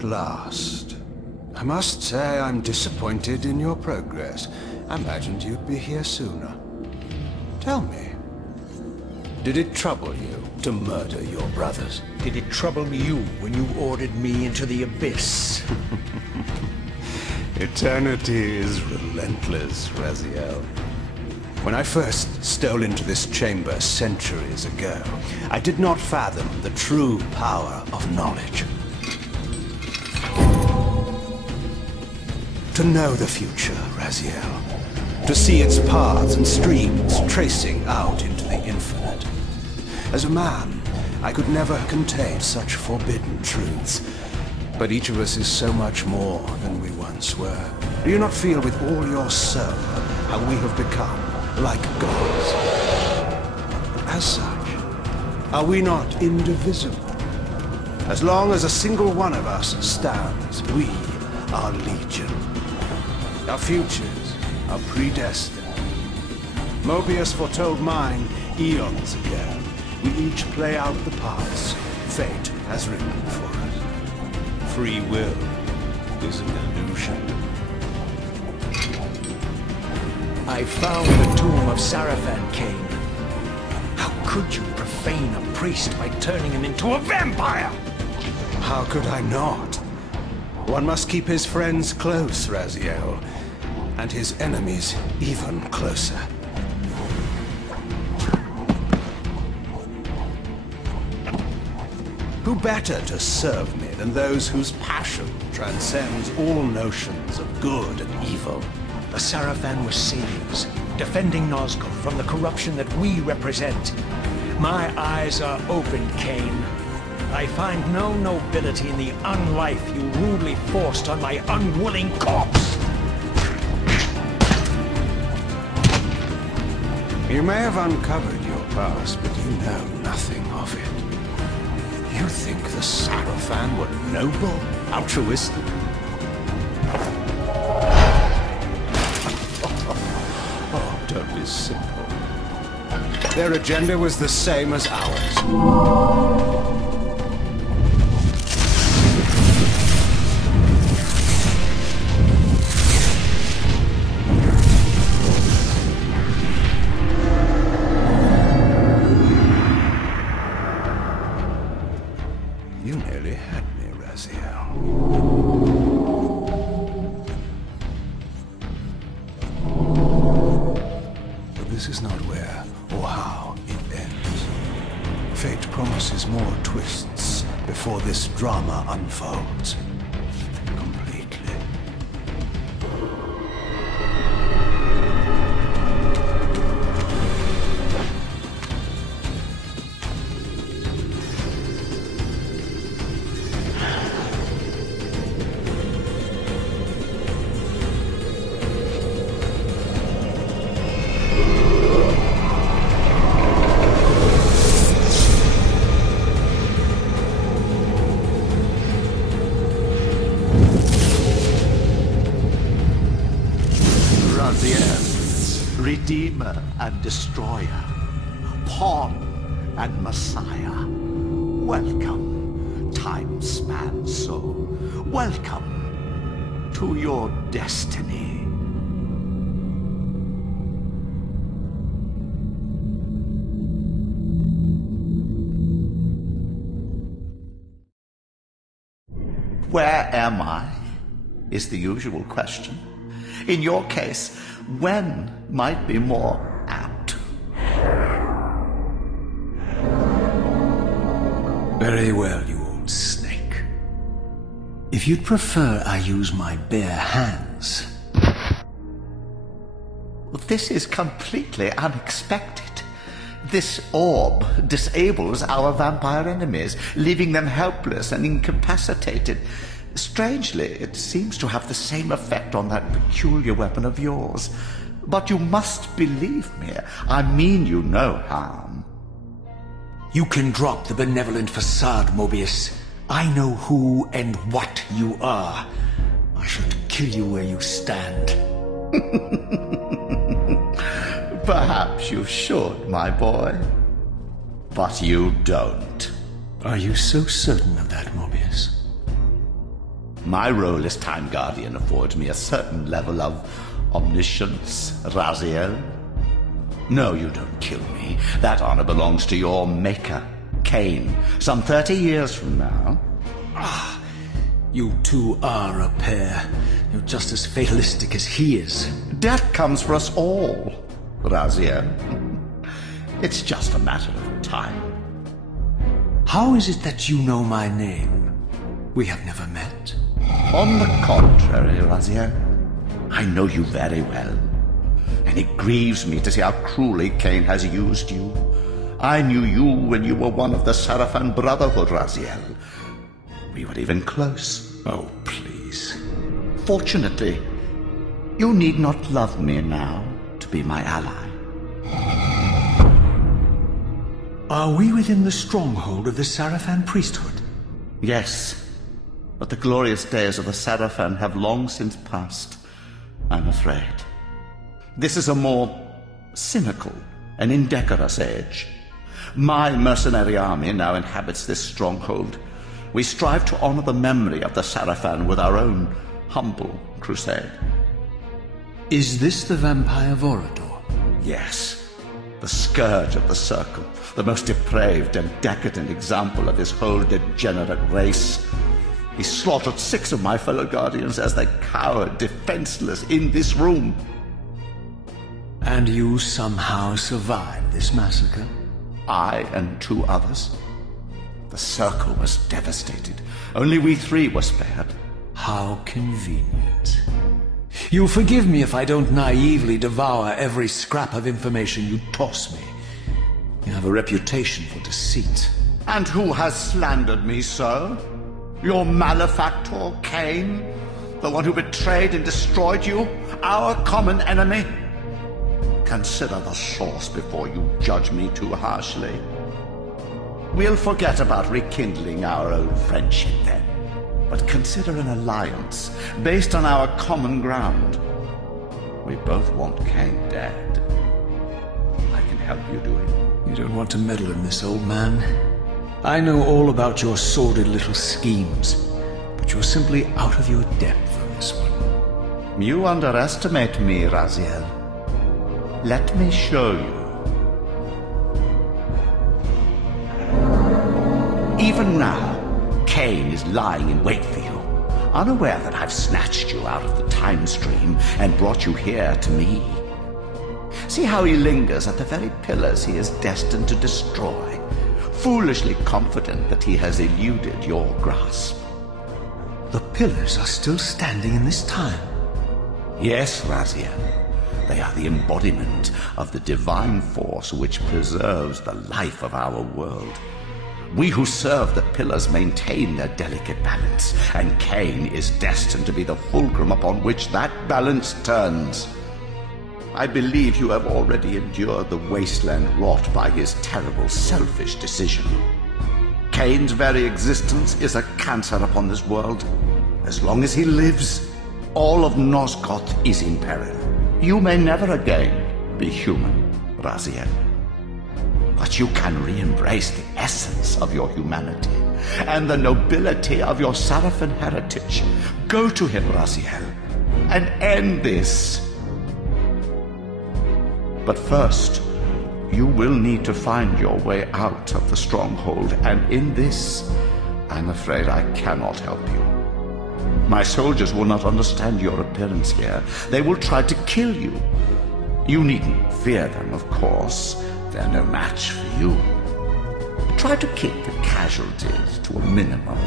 At last. I must say I'm disappointed in your progress. I imagined you'd be here sooner. Tell me, did it trouble you to murder your brothers? Did it trouble you when you ordered me into the abyss? Eternity is relentless, Raziel. When I first stole into this chamber centuries ago, I did not fathom the true power of knowledge. To know the future, Raziel. To see its paths and streams tracing out into the infinite. As a man, I could never contain such forbidden truths. But each of us is so much more than we once were. Do you not feel with all your soul how we have become like gods? As such, are we not indivisible? As long as a single one of us stands, we are legion. Our futures are predestined. Mobius foretold mine eons ago. We each play out the parts fate has written for us. Free will is an illusion. I found the tomb of Sarafan, Kain. How could you profane a priest by turning him into a vampire? How could I not? One must keep his friends close, Raziel, and his enemies even closer. Who better to serve me than those whose passion transcends all notions of good and evil? The Sarafan were saviors, defending Nazgul from the corruption that we represent. My eyes are open, Kain. I find no nobility in the unlife you rudely forced on my unwilling corpse. You may have uncovered your past, but you know nothing of it. You think the Sarafan were noble, altruistic? Oh, don't be simple. Their agenda was the same as ours. You nearly had me, Raziel. But this is not where or how it ends. Fate promises more twists before this drama unfolds completely. Redeemer and Destroyer, Pawn and Messiah. Welcome, time-span soul. Welcome to your destiny. Where am I? Is the usual question. In your case, when might be more apt. Very well, you old snake. If you'd prefer I use my bare hands... This is completely unexpected. This orb disables our vampire enemies, leaving them helpless and incapacitated. Strangely, it seems to have the same effect on that peculiar weapon of yours. But you must believe me. I mean you no harm. You can drop the benevolent facade, Mobius. I know who and what you are. I should kill you where you stand. Perhaps you should, my boy. But you don't. Are you so certain of that, Mobius? My role as Time Guardian affords me a certain level of omniscience, Raziel. No, you don't kill me. That honor belongs to your maker, Kain, some 30 years from now. Ah, you two are a pair. You're just as fatalistic as he is. Death comes for us all, Raziel. It's just a matter of time. How is it that you know my name? We have never met. On the contrary, Raziel, I know you very well. And it grieves me to see how cruelly Kain has used you. I knew you when you were one of the Sarafan Brotherhood, Raziel. We were even close. Oh, please. Fortunately, you need not love me now to be my ally. Are we within the stronghold of the Sarafan priesthood? Yes, but the glorious days of the Sarafan have long since passed, I'm afraid. This is a more cynical and indecorous age. My mercenary army now inhabits this stronghold. We strive to honor the memory of the Sarafan with our own humble crusade. Is this the vampire Vorador? Yes, the scourge of the Circle, the most depraved and decadent example of his whole degenerate race. He slaughtered 6 of my fellow Guardians as they cowered defenseless in this room. And you somehow survived this massacre? I and 2 others. The Circle was devastated. Only we 3 were spared. How convenient. You'll forgive me if I don't naively devour every scrap of information you toss me. You have a reputation for deceit. And who has slandered me so? Your malefactor, Kain? The one who betrayed and destroyed you? Our common enemy? Consider the source before you judge me too harshly. We'll forget about rekindling our old friendship then. But consider an alliance based on our common ground. We both want Kain dead. I can help you do it. You don't want to meddle in this, old man. I know all about your sordid little schemes, but you're simply out of your depth on this one. You underestimate me, Raziel. Let me show you. Even now, Kain is lying in wait for you, unaware that I've snatched you out of the time stream and brought you here to me. See how he lingers at the very pillars he is destined to destroy, foolishly confident that he has eluded your grasp. The pillars are still standing in this time. Yes, Raziel. They are the embodiment of the divine force which preserves the life of our world. We who serve the pillars maintain their delicate balance, and Kain is destined to be the fulcrum upon which that balance turns. I believe you have already endured the wasteland wrought by his terrible, selfish decision. Kain's very existence is a cancer upon this world. As long as he lives, all of Nosgoth is in peril. You may never again be human, Raziel. But you can re-embrace the essence of your humanity and the nobility of your Sarafan heritage. Go to him, Raziel, and end this. But first, you will need to find your way out of the stronghold, and in this, I'm afraid I cannot help you. My soldiers will not understand your appearance here. They will try to kill you. You needn't fear them, of course. They're no match for you. Try to keep the casualties to a minimum.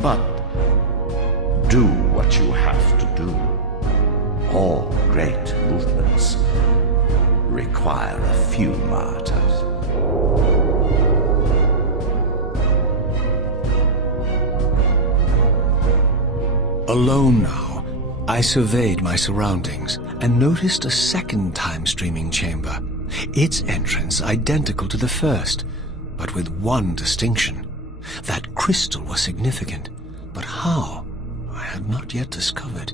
But do what you have to do. All great movements require a few martyrs. Alone now, I surveyed my surroundings and noticed a second time-streaming chamber. Its entrance identical to the first, but with one distinction. That crystal was significant, but how? I had not yet discovered.